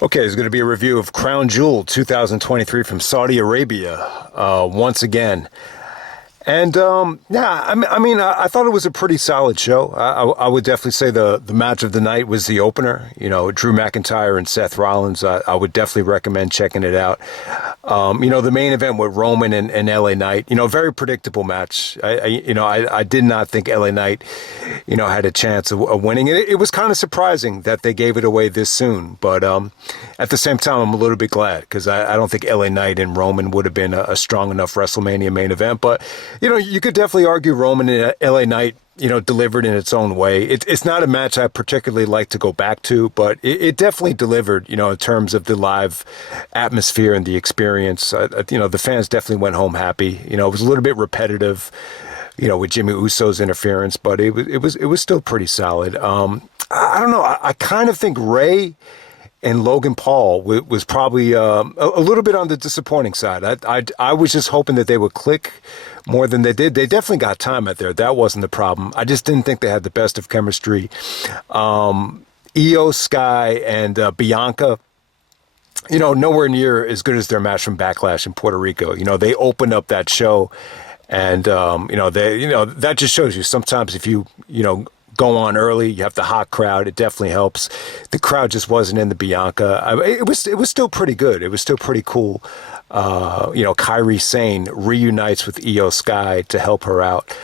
Okay, there's going to be a review of Crown Jewel 2023 from Saudi Arabia once again. And, I thought it was a pretty solid show. I would definitely say the match of the night was the opener. You know, Drew McIntyre and Seth Rollins. I would definitely recommend checking it out. The main event with Roman and LA Knight, very predictable match. I did not think LA Knight, had a chance of winning. It was kind of surprising that they gave it away this soon. But at the same time, I'm a little bit glad because I don't think LA Knight and Roman would have been a strong enough WrestleMania main event. But you could definitely argue Roman and LA Knight, delivered in its own way. It's not a match I particularly like to go back to, but it definitely delivered, in terms of the live atmosphere and the experience. The fans definitely went home happy. It was a little bit repetitive, with Jimmy Uso's interference, but it was still pretty solid. I don't know. I kind of think Ray and Logan Paul was probably a little bit on the disappointing side. I was just hoping that they would click more than they did. They definitely got time out there. That wasn't the problem. I just didn't think they had the best of chemistry. Io Sky and Bianca, nowhere near as good as their match from Backlash in Puerto Rico. They opened up that show, and that just shows you sometimes if you go on early, you have the hot crowd. It definitely helps. The crowd just wasn't in the Bianca. It was still pretty good. It was still pretty cool. Kairi Sane reunites with Io Sky to help her out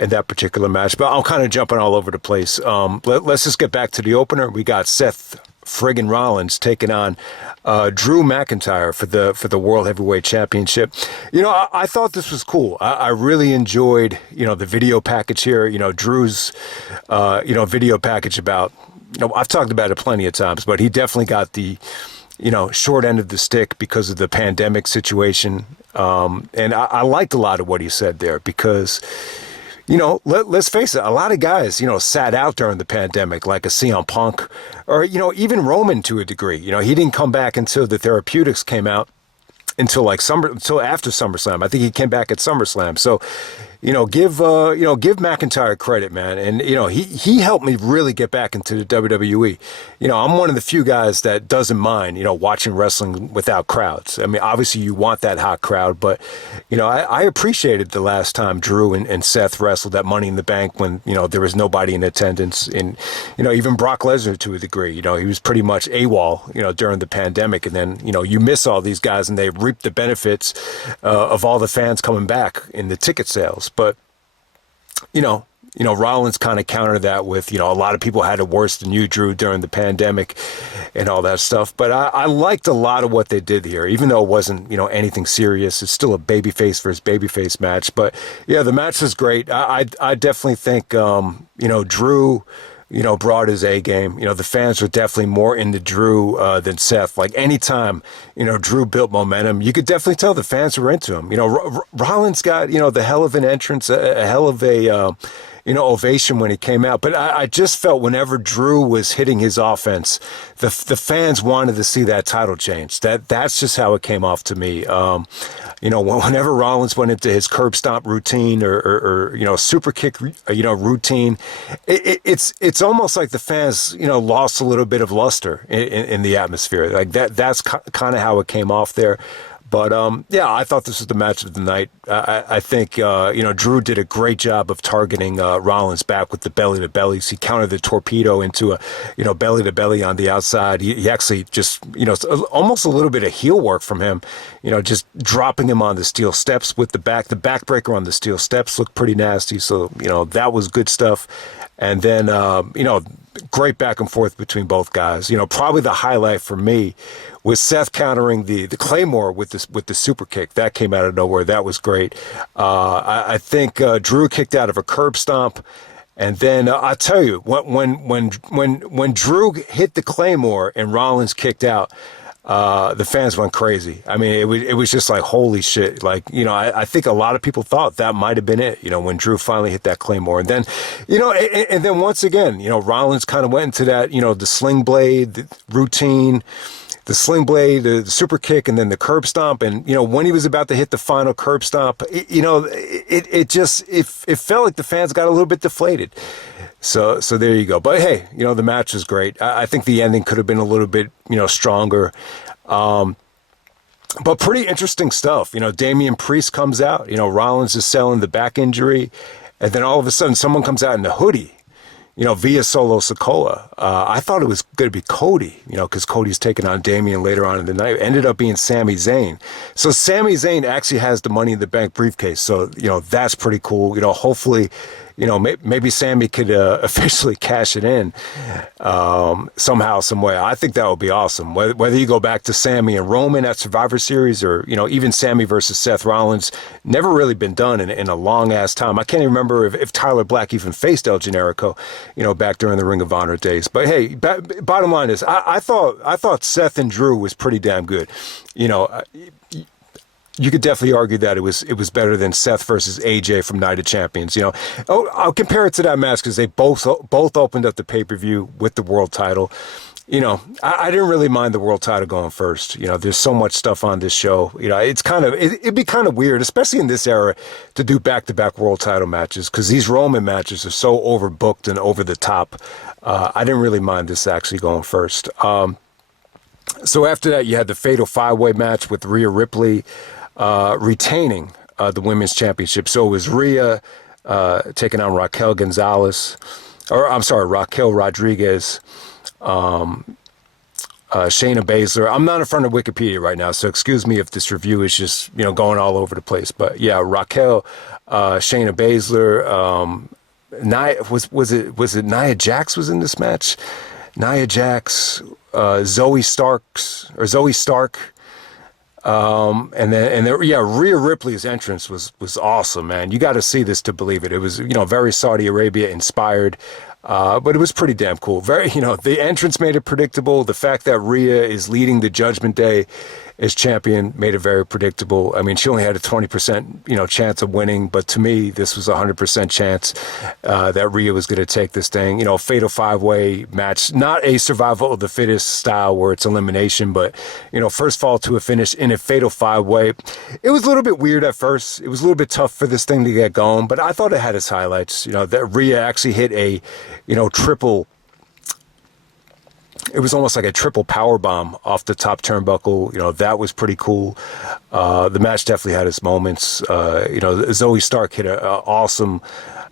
in that particular match. But I'm kind of jumping all over the place. Let's just get back to the opener. We got Seth friggin' Rollins taking on Drew McIntyre for the World Heavyweight Championship. I thought this was cool. I really enjoyed, the video package here. Drew's, video package about, I've talked about it plenty of times, but he definitely got the, short end of the stick because of the pandemic situation. And I liked a lot of what he said there because, let's face it, a lot of guys, sat out during the pandemic, like a CM Punk or, even Roman to a degree. He didn't come back until the therapeutics came out until after SummerSlam. I think he came back at SummerSlam. So, give McIntyre credit, man. And, he helped me really get back into the WWE. I'm one of the few guys that doesn't mind, watching wrestling without crowds. I mean, obviously you want that hot crowd, but, I appreciated the last time Drew and Seth wrestled at Money in the Bank when, there was nobody in attendance. And, even Brock Lesnar to a degree, he was pretty much AWOL, during the pandemic. And then, you miss all these guys and they reap the benefits of all the fans coming back in the ticket sales. But, Rollins kind of countered that with, a lot of people had it worse than you, Drew, during the pandemic and all that stuff. But I liked a lot of what they did here, even though it wasn't, anything serious. It's still a babyface versus babyface match. But, yeah, the match was great. I definitely think, Drew, brought his A game. The fans were definitely more into Drew than Seth. Like anytime, Drew built momentum, you could definitely tell the fans were into him. Rollins got, the hell of an entrance, a hell of a, ovation when he came out. But I just felt whenever Drew was hitting his offense, the fans wanted to see that title change. That's just how it came off to me. Whenever Rollins went into his curb stomp routine or super kick, routine, it's almost like the fans, lost a little bit of luster in the atmosphere. Like that's kind of how it came off there. But, I thought this was the match of the night. I think, Drew did a great job of targeting Rollins back with the belly-to-belly. He countered the torpedo into a, belly-to-belly on the outside. He actually just, almost a little bit of heel work from him, just dropping him on the steel steps with the backbreaker on the steel steps looked pretty nasty. So, that was good stuff. And then, great back and forth between both guys. Probably the highlight for me was Seth countering the Claymore with the super kick. That came out of nowhere. That was great. I think Drew kicked out of a curb stomp. And then I'll tell you, when Drew hit the Claymore and Rollins kicked out, the fans went crazy. I mean, it was just like, holy shit. Like, I think a lot of people thought that might have been it, when Drew finally hit that Claymore. And then, and then once again, Rollins kind of went into that, the sling blade routine, the sling blade, the super kick, and then the curb stomp. And, when he was about to hit the final curb stomp, it felt like the fans got a little bit deflated. So there you go. But hey, the match was great. I think the ending could have been a little bit, stronger. But pretty interesting stuff. Damien Priest comes out. Rollins is selling the back injury. And then all of a sudden, someone comes out in a hoodie, via Solo Sikoa. I thought it was going to be Cody, because Cody's taking on Damien later on in the night. It ended up being Sami Zayn. So Sami Zayn actually has the Money in the Bank briefcase. So, that's pretty cool. Hopefully, maybe Sami could officially cash it in somehow, some way. I think that would be awesome. Whether you go back to Sami and Roman at Survivor Series or, even Sami versus Seth Rollins, never really been done in a long-ass time. I can't even remember if Tyler Black even faced El Generico, back during the Ring of Honor days. But hey, bottom line is, I thought Seth and Drew was pretty damn good. You could definitely argue that it was better than Seth versus AJ from Night of Champions. I'll compare it to that match because they both opened up the pay-per-view with the world title. I didn't really mind the world title going first. There's so much stuff on this show. It'd be kind of weird, especially in this era, to do back-to-back world title matches because these Roman matches are so overbooked and over the top. I didn't really mind this actually going first. So after that, you had the Fatal 5-Way match with Rhea Ripley retaining the women's championship. So it was Rhea taking on Racquel Rodriguez, Shayna Baszler. I'm not in front of Wikipedia right now, so excuse me if this review is just going all over the place. But yeah, Racquel, Shayna Baszler, was it Nia Jax was in this match? Nia Jax, Zoey Stark. And then Rhea Ripley's entrance was awesome, man. You got to see this to believe it. It was, very Saudi Arabia inspired, but it was pretty damn cool. Very, the entrance made it predictable. The fact that Rhea is leading the Judgment Day as champion made it very predictable. I mean, she only had a 20%, chance of winning, but to me, this was a 100% chance that Rhea was going to take this thing. Fatal 5-Way match, not a survival of the fittest style where it's elimination, but, first fall to a finish in a Fatal 5-Way. It was a little bit weird at first. It was a little bit tough for this thing to get going, but I thought it had its highlights. That Rhea actually hit a, triple. It was almost like a triple power bomb off the top turnbuckle. That was pretty cool. The match definitely had its moments. Zoey Stark hit an awesome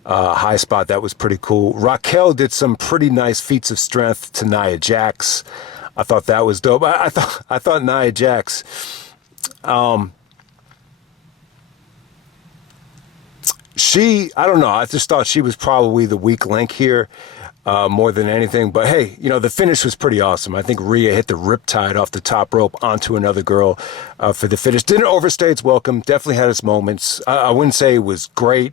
high spot. That was pretty cool. Racquel did some pretty nice feats of strength to Nia Jax. I thought that was dope. I thought Nia Jax, I don't know. I just thought she was probably the weak link here. More than anything. But hey, the finish was pretty awesome. I think Rhea hit the riptide off the top rope onto another girl for the finish. Didn't overstay its welcome. Definitely had its moments. I wouldn't say it was great,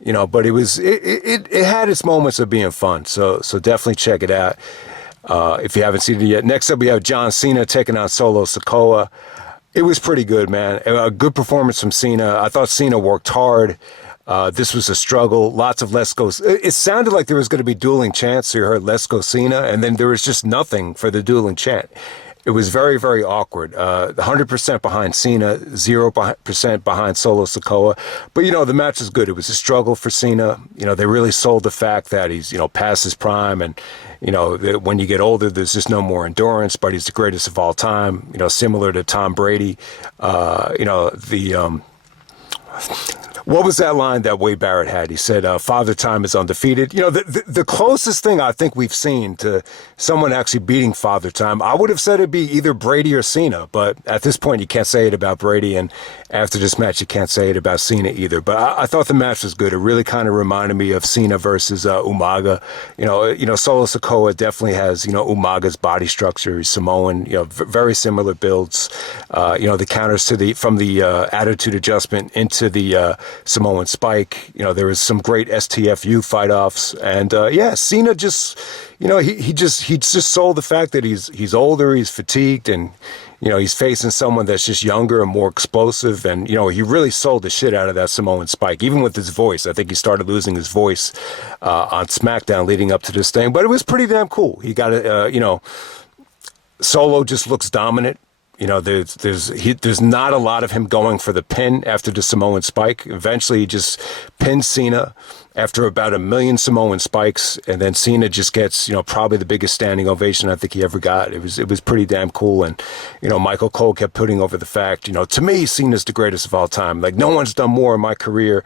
but it had its moments of being fun. So definitely check it out if you haven't seen it yet. Next up, we have John Cena taking on Solo Sikoa. It was pretty good, man. A good performance from Cena. I thought Cena worked hard. This was a struggle. Lots of let's go. It sounded like there was going to be dueling chants. So you heard let's go Cena. And then there was just nothing for the dueling chant. It was very, very awkward. 100% behind Cena, 0% behind Solo Sikoa. But, the match was good. It was a struggle for Cena. They really sold the fact that he's, past his prime. And, when you get older, there's just no more endurance. But he's the greatest of all time, similar to Tom Brady. What was that line that Wade Barrett had? He said, Father Time is undefeated. The closest thing I think we've seen to someone actually beating Father Time, I would have said it'd be either Brady or Cena. But at this point, you can't say it about Brady. And after this match, you can't say it about Cena either. But I thought the match was good. It really kind of reminded me of Cena versus Umaga. Solo Sikoa definitely has, Umaga's body structure. He's Samoan, very similar builds. The counters from the attitude adjustment into the Samoan Spike. There was some great STFU fight-offs. And Cena just, he just sold the fact that he's older, he's fatigued, and, he's facing someone that's just younger and more explosive. And, he really sold the shit out of that Samoan Spike, even with his voice. I think he started losing his voice on SmackDown leading up to this thing. But it was pretty damn cool. He got Solo just looks dominant. You know, there's not a lot of him going for the pin after the Samoan spike. Eventually, he just pins Cena after about 1 million Samoan spikes, and then Cena just gets, you know, probably the biggest standing ovation I think he ever got. It was pretty damn cool, and you know, Michael Cole kept putting over the fact, you know, to me, Cena's the greatest of all time. Like, no one's done more in my career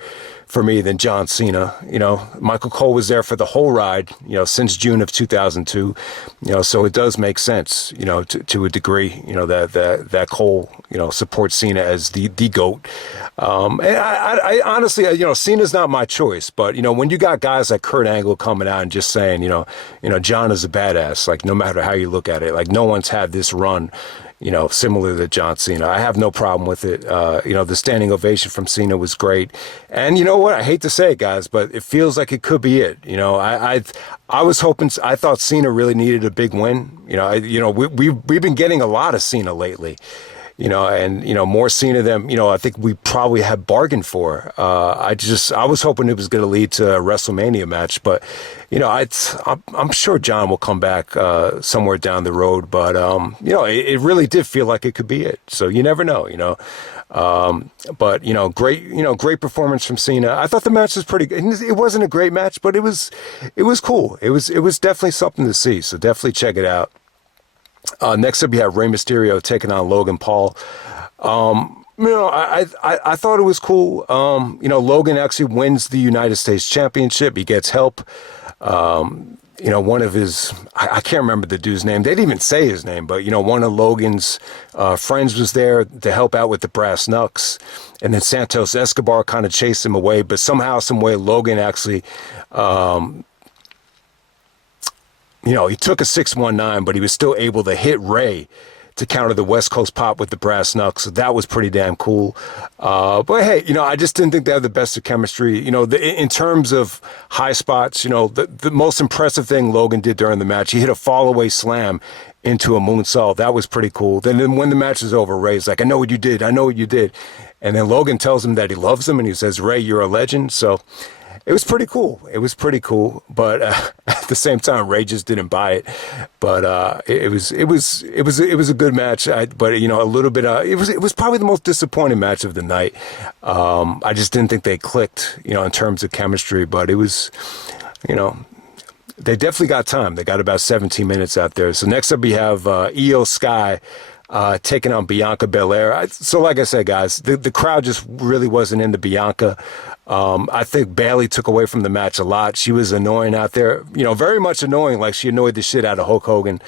for me than John Cena. You know, Michael Cole was there for the whole ride, you know, since June of 2002. You know, so it does make sense, you know, to a degree, you know, that Cole, you know, supports Cena as the GOAT. And I honestly, you know, Cena's not my choice, but you know, when you got guys like Kurt Angle coming out and just saying, you know, John is a badass, like no matter how you look at it, like no one's had this run, you know, similar to John Cena. I have no problem with it. You know, the standing ovation from Cena was great. And you know what? I hate to say it, guys, but it feels like it could be it. You know, I was hoping, I thought Cena really needed a big win. You know, we've been getting a lot of Cena lately. You know, and, you know, more Cena than, you know, I think we probably had bargained for. I was hoping it was going to lead to a WrestleMania match, but, you know, I'm sure John will come back somewhere down the road, but, you know, it really did feel like it could be it. So you never know, you know. But, you know, great performance from Cena. I thought the match was pretty good. It wasn't a great match, but it was cool. It was definitely something to see. So definitely check it out. Next up, you have Rey Mysterio taking on Logan Paul. You know, I thought it was cool. You know, Logan actually wins the United States Championship. He gets help. You know, one of his, I can't remember the dude's name. They didn't even say his name, but, you know, one of Logan's friends was there to help out with the brass knucks. And then Santos Escobar kind of chased him away. But somehow, some way, Logan actually... you know, he took a 619, but he was still able to hit Rey to counter the West Coast pop with the brass knucks. So that was pretty damn cool. But hey, you know, I just didn't think they had the best of chemistry. You know, in terms of high spots, you know, the most impressive thing Logan did during the match, he hit a fall-away slam into a moonsault. That was pretty cool. Then when the match is over, Rey's like, I know what you did. And then Logan tells him that he loves him, and he says, Rey, you're a legend. So... it was pretty cool. But at the same time, Rey just didn't buy it. But it was a good match. But you know, a little bit. It was probably the most disappointing match of the night. I just didn't think they clicked, you know, in terms of chemistry. But it was, you know, they definitely got time. They got about 17 minutes out there. So next up, we have Io Sky taking on Bianca Belair. So like I said, guys, the crowd just really wasn't into Bianca. I think Bayley took away from the match a lot. She was annoying out there, you know, very much annoying. Like she annoyed the shit out of Hulk Hogan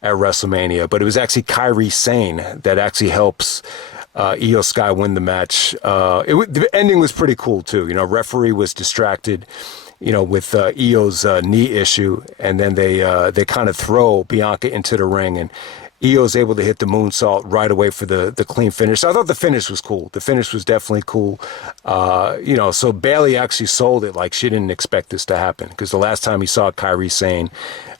at WrestleMania. But it was actually Kairi Sane that actually helps Io Sky win the match. The ending was pretty cool too. You know, referee was distracted, you know, with Io's knee issue, and then they kind of throw Bianca into the ring, and Io's able to hit the moonsault right away for the clean finish. So I thought the finish was cool. The finish was definitely cool. You know, so Bayley actually sold it like she didn't expect this to happen, because the last time he saw Kairi Sane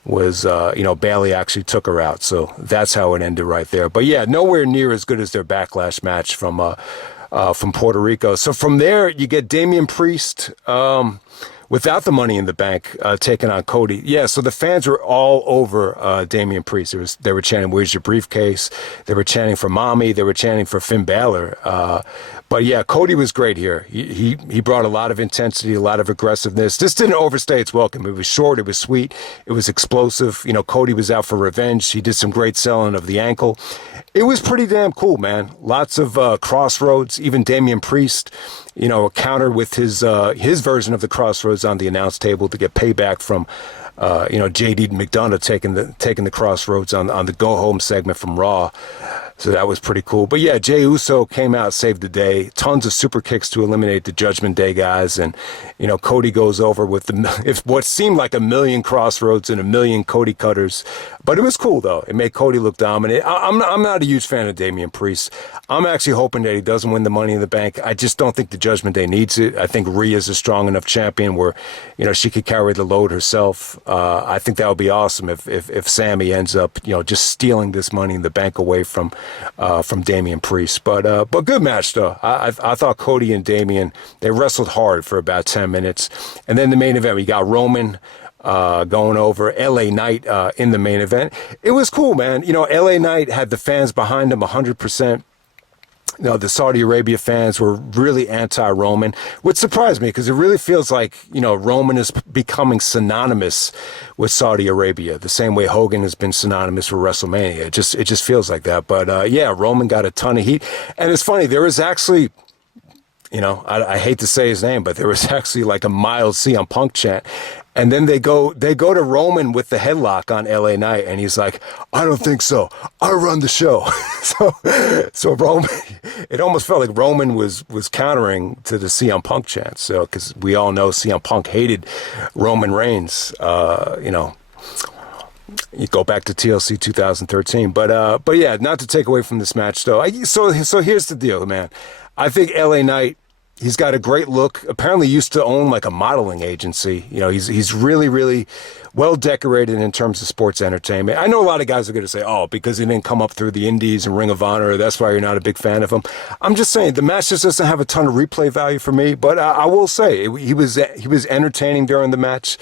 was, you know, Bayley actually took her out. So that's how it ended right there. But yeah, nowhere near as good as their Backlash match from Puerto Rico. So from there, you get Damien Priest, without the Money in the Bank, taking on Cody. Yeah, so the fans were all over Damien Priest. They were chanting, "Where's your briefcase?" They were chanting for Mommy. They were chanting for Finn Balor. But yeah, Cody was great here. He brought a lot of intensity, a lot of aggressiveness. This didn't overstay its welcome. It was short. It was sweet. It was explosive. You know, Cody was out for revenge. He did some great selling of the ankle. It was pretty damn cool, man. Lots of crossroads. Even Damien Priest, you know, countered with his version of the crossroads on the announce table to get payback from, you know, JD McDonough taking the crossroads on the go home segment from Raw. So that was pretty cool. But yeah, Jey Uso came out, saved the day. Tons of super kicks to eliminate the Judgment Day guys. And, you know, Cody goes over with what seemed like 1 million crossroads and 1 million Cody cutters. But it was cool, though. It made Cody look dominant. I'm not a huge fan of Damien Priest. I'm actually hoping that he doesn't win the Money in the Bank. I just don't think the Judgment Day needs it. I think Rhea's a strong enough champion where, you know, she could carry the load herself. I think that would be awesome if Sammy ends up, you know, just stealing this Money in the Bank away from Damien Priest. But good match, though. I thought Cody and Damien, they wrestled hard for about 10 minutes. And then the main event, we got Roman going over LA Knight in the main event. It was cool, man. You know, LA Knight had the fans behind him 100%. You know, the Saudi Arabia fans were really anti-Roman, which surprised me because it really feels like, you know, Roman is becoming synonymous with Saudi Arabia, the same way Hogan has been synonymous with WrestleMania. It just feels like that. But yeah, Roman got a ton of heat. And it's funny, there was actually, you know, I hate to say his name, but there was actually like a mild CM Punk chant. And then they go to Roman with the headlock on LA Knight, and he's like, I don't think so. I run the show. so Roman, it almost felt like Roman was countering to the CM Punk chant. So, because we all know CM Punk hated Roman Reigns, you know. You go back to TLC 2013. But yeah, not to take away from this match, though. So here's the deal, man. I think LA Knight, he's got a great look. Apparently used to own like a modeling agency. You know, he's really, really well decorated in terms of sports entertainment. I know a lot of guys are going to say, oh, because he didn't come up through the Indies and Ring of Honor, that's why you're not a big fan of him. I'm just saying the match just doesn't have a ton of replay value for me. But I will say he was entertaining during the match.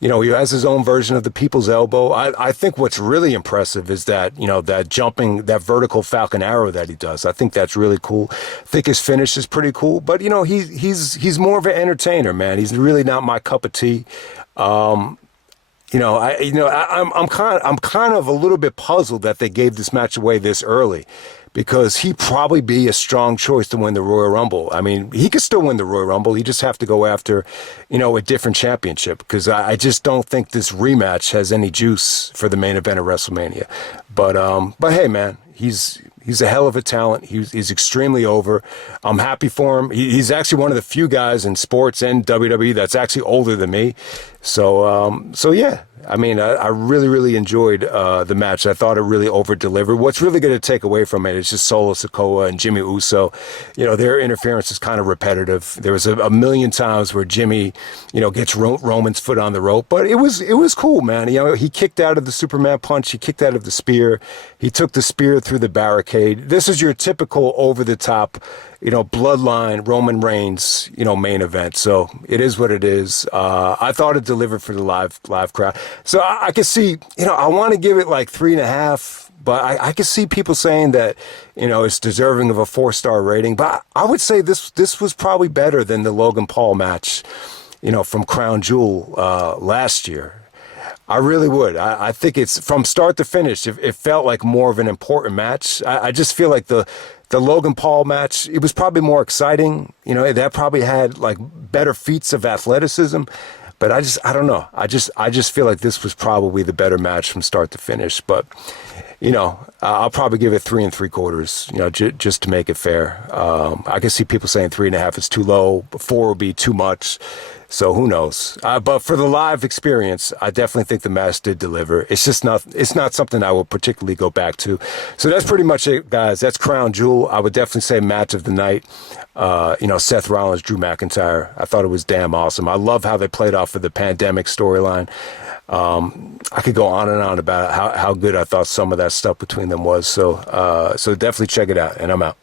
You know, he has his own version of the people's elbow. I think what's really impressive is that, you know, that jumping, that vertical Falcon Arrow that he does. I think that's really cool. I think his finish is pretty cool. But, you know, he's more of an entertainer, man. He's really not my cup of tea. I'm kind of a little bit puzzled that they gave this match away this early, because he'd probably be a strong choice to win the Royal Rumble. I mean, he could still win the Royal Rumble. He just have to go after, you know, a different championship, because I just don't think this rematch has any juice for the main event of WrestleMania. But hey, man, he's a hell of a talent. He's extremely over. I'm happy for him. He's actually one of the few guys in sports and WWE that's actually older than me. So yeah. I mean, I really, really enjoyed the match. I thought it really over-delivered. What's really going to take away from it is just Solo Sikoa and Jimmy Uso. You know, their interference is kind of repetitive. There was a million times where Jimmy, you know, gets Roman's foot on the rope. But it was cool, man. You know, he kicked out of the Superman punch. He kicked out of the spear. He took the spear through the barricade. This is your typical over-the-top, you know, bloodline Roman Reigns, you know, main event. So it is what it is. I thought it delivered for the live crowd. So I could see, you know, I want to give it like 3.5, but I could see people saying that, you know, it's deserving of a 4-star rating. But I would say this was probably better than the Logan Paul match, you know, from Crown Jewel last year. I really would. I think it's from start to finish. It felt like more of an important match. I just feel like the Logan Paul match, it was probably more exciting. You know, that probably had like better feats of athleticism. But I don't know. I just feel like this was probably the better match from start to finish. But, you know, I'll probably give it 3 3/4, you know, just to make it fair. I can see people saying 3.5 is too low. 4 would be too much. So who knows? But for the live experience, I definitely think the match did deliver. It's not something I will particularly go back to. So that's pretty much it, guys. That's Crown Jewel. I would definitely say match of the night. You know, Seth Rollins, Drew McIntyre. I thought it was damn awesome. I love how they played off of the pandemic storyline. I could go on and on about how good I thought some of that stuff between them was. So definitely check it out. And I'm out.